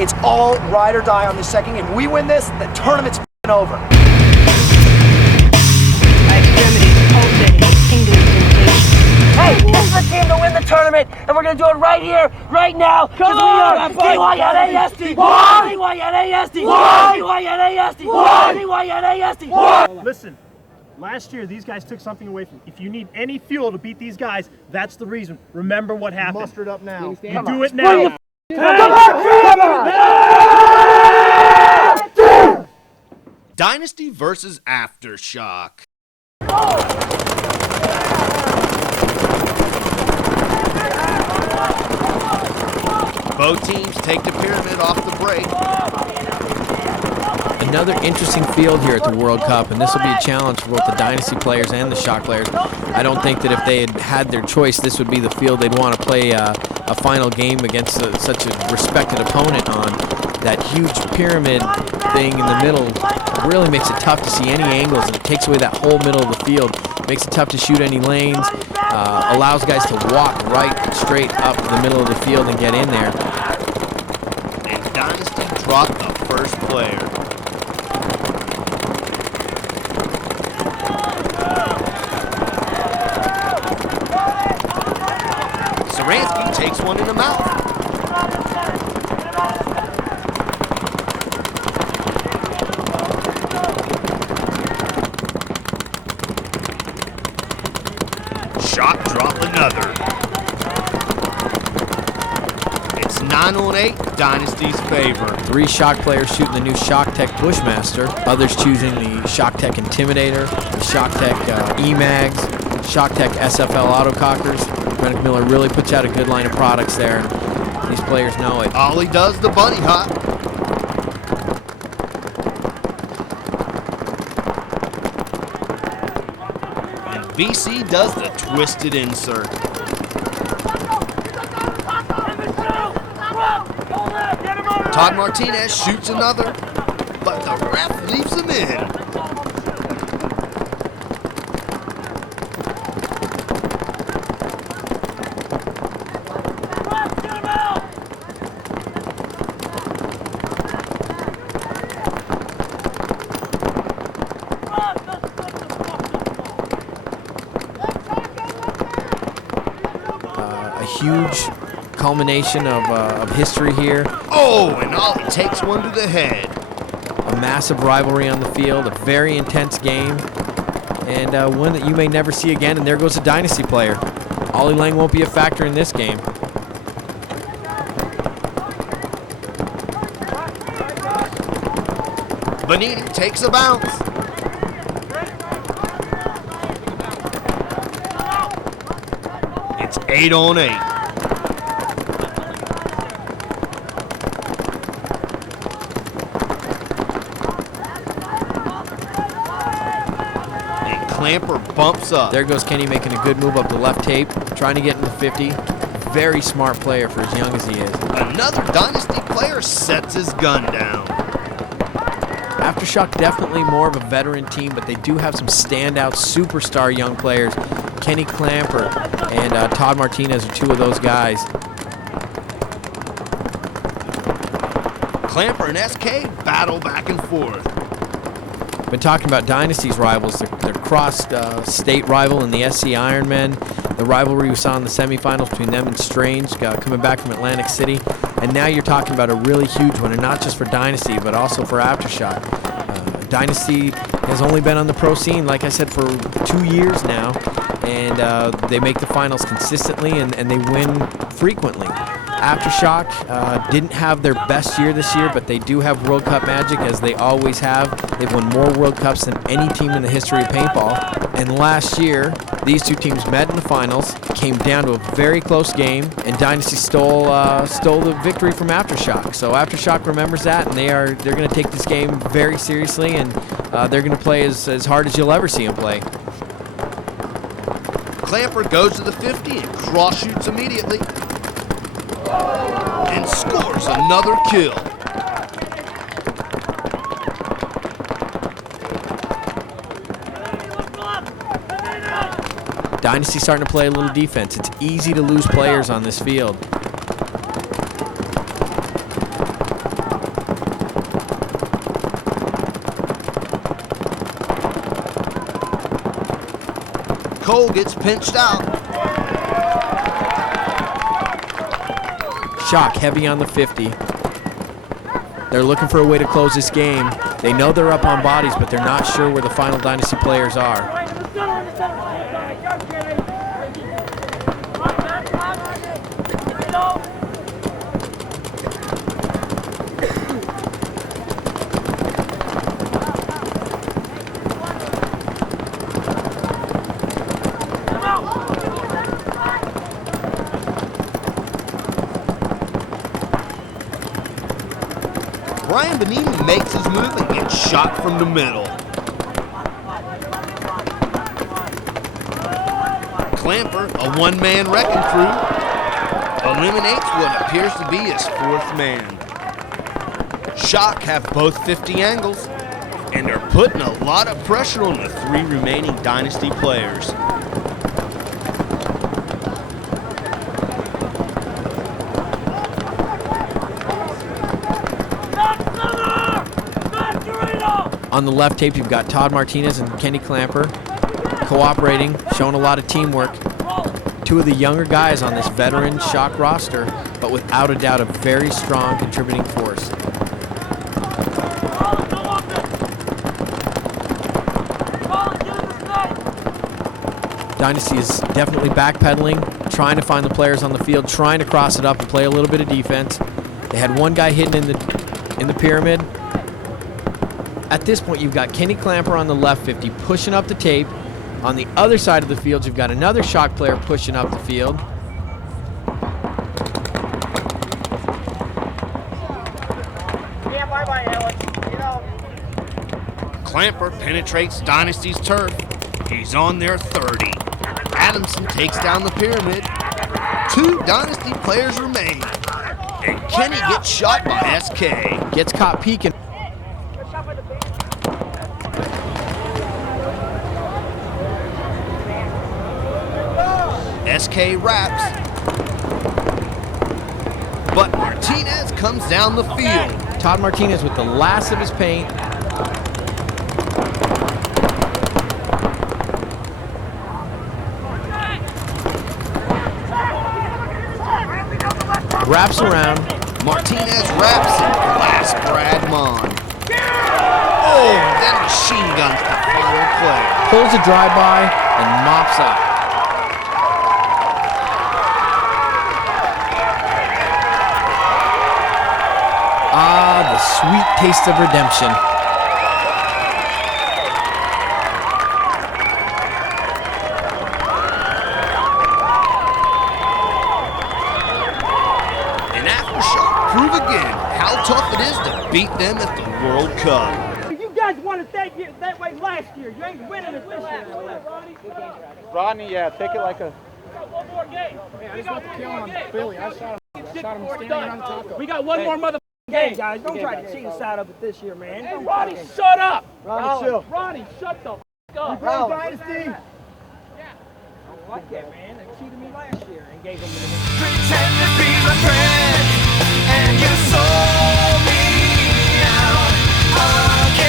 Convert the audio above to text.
It's all ride or die on the second game. We win this, the tournament's f***ing over. My extremities pulsating with tingling sensation. Hey, this is the team to win the tournament, and we're gonna do it right here, right now. Come on, DYNASD, DYNASD, DYNASD. Listen, last year these guys took something away from you. If you need any fuel to beat these guys, that's the reason. Remember what happened. Muster it up now. You do it now. Dynasty versus Aftershock. Both teams take the pyramid off the break. Another interesting field here at the World Cup, and this will be a challenge for both the Dynasty players and the Shock players. I don't think that if they had had their choice, this would be the field they'd want to play a final game against such a respected opponent on. That huge pyramid thing in the middle really makes it tough to see any angles, and it takes away that whole middle of the field. Makes it tough to shoot any lanes, allows guys to walk right straight up the middle of the field and get in there. And Dynasty dropped the first player. Saransky takes one in the mouth. Shock drop another. It's 9 on 8, Dynasty's favor. 3 Shock players shooting the new Shock Tech Bushmaster. Others choosing the Shock Tech Intimidator, the Shock Tech E-Mags, Shock Tech SFL Autocockers. Rennick Miller really puts out a good line of products there. These players know it. Ollie does the bunny hop. And VC does the twisted insert. Todd Martinez shoots another, but the ref leaves him in. Huge culmination of history here. Oh, and Ollie takes one to the head. A massive rivalry on the field, a very intense game, and one that you may never see again, and there goes a Dynasty player. Ollie Lang won't be a factor in this game. Bonini takes a bounce. It's 8 on 8. And Clamper bumps up. There goes Kenny making a good move up the left tape, trying to get into 50. Very smart player for as young as he is. Another Dynasty player sets his gun down. Aftershock definitely more of a veteran team, but they do have some standout superstar young players. Kenny Clamper and Todd Martinez are 2 of those guys. Clamper and SK battle back and forth. Been talking about Dynasty's rivals, their cross-state rival in the SC Ironmen, the rivalry we saw in the semifinals between them and Strange, coming back from Atlantic City, and now you're talking about a really huge one, and not just for Dynasty, but also for Aftershock. Dynasty has only been on the pro scene, like I said, for 2 years now, and they make the finals consistently, and they win frequently. Aftershock didn't have their best year this year, but they do have World Cup magic, as they always have. They've won more World Cups than any team in the history of paintball. And last year, these 2 teams met in the finals, came down to a very close game, and Dynasty stole the victory from Aftershock. So Aftershock remembers that, and they're going to take this game very seriously, and they're going to play as hard as you'll ever see them play. Clamper goes to the 50 and cross shoots immediately. And scores another kill. Dynasty starting to play a little defense. It's easy to lose players on this field. Cole gets pinched out. Shock heavy on the 50. They're looking for a way to close this game. They know they're up on bodies, but they're not sure where the final Dynasty players are. Brian Benini makes his move and gets shot from the middle. Clamper, a one-man wrecking crew, eliminates what appears to be his fourth man. Shock have both 50 angles, and they're putting a lot of pressure on the 3 remaining Dynasty players. On the left tape, you've got Todd Martinez and Kenny Clamper cooperating, showing a lot of teamwork. 2 of the younger guys on this veteran Shock roster, but without a doubt a very strong contributing force. Dynasty is definitely backpedaling, trying to find the players on the field, trying to cross it up and play a little bit of defense. They had one guy hidden in the pyramid. At this point, you've got Kenny Clamper on the left 50 pushing up the tape. On the other side of the field, you've got another Shock player pushing up the field. Clamper penetrates Dynasty's turf. He's on their 30. Adamson takes down the pyramid. 2 Dynasty players remain. And Kenny gets shot by SK. Gets caught peeking. SK wraps. But Martinez comes down the field. Todd Martinez with the last of his paint. Wraps around. Martinez wraps and blasts Brad Mon. Oh, then machine guns the final play. Pulls a drive-by and mops up. Ah, the sweet taste of redemption. And Aftershock prove again how tough it is to beat them at the World Cup. You guys won it that way last year. You ain't winning it this year. Rodney, yeah, take it like a... One more game. I just want to kill him on Philly. I shot him standing on top of We got one more motherfucking game, guys. Don't try to cheat us out of it this year, man. Hey, Ronnie, shut up. Ronnie, chill. Ronnie, shut the up. Dynasty. I don't like that, man. They cheated me last year and gave them the... Pretend